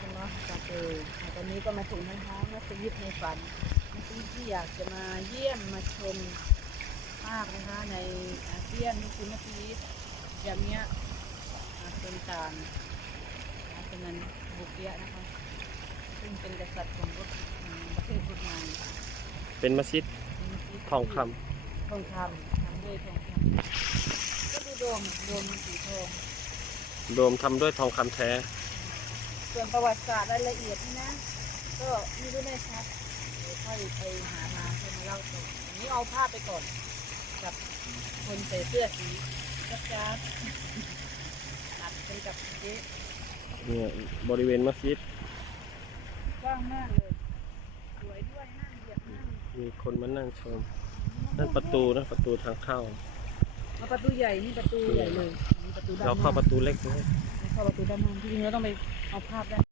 คุณเนาะจากเอออะตอนนี้ก็มาถึงนะคะมัสยิดในฝันมัสยิดที่อยากจะมาเยี่ยมมาชมมากนะคะในอาเซียนก็คือมัสยิดอย่างเนี้ยอาเซนตานอาเซนันบุกเยะนะคะซึ่งเป็นกษัตริย์ของรถอืมประเทศบรูไนเป็นมัสยิดเป็นมัสยิดทองคำทองคำทำด้วยทองคำก็ดูโดมโดมมันสีทองโดมทำด้วยทองคำแท้ ส่วนประวัติศาสตร์รายละเอียดนี่นะ ก็ไม่รู้แน่ชัดเดี๋ยวค่อยไปหามาค่อมาเล่าต่ออันนี้เอาภาพไปก่อน กับคนใส่เสื้อสีจัดจ้าดตัดเป็นกับเจ๊เนี่ยบริเวณมัสยิดกว้างมากเลยสวยด้วยนั่งเหยียบนั่งมีคนมานั่งชม นั่นประตูนะประตูทางเข้า เอาประตูใหญ่นี่ประตูใหญ่เลยนี่ประตูด้านหเราน้า เข้าประตูเล็กด้วย เข้าประตูด้านหน้าจริงๆเราต้องไปเอาภาพด้าน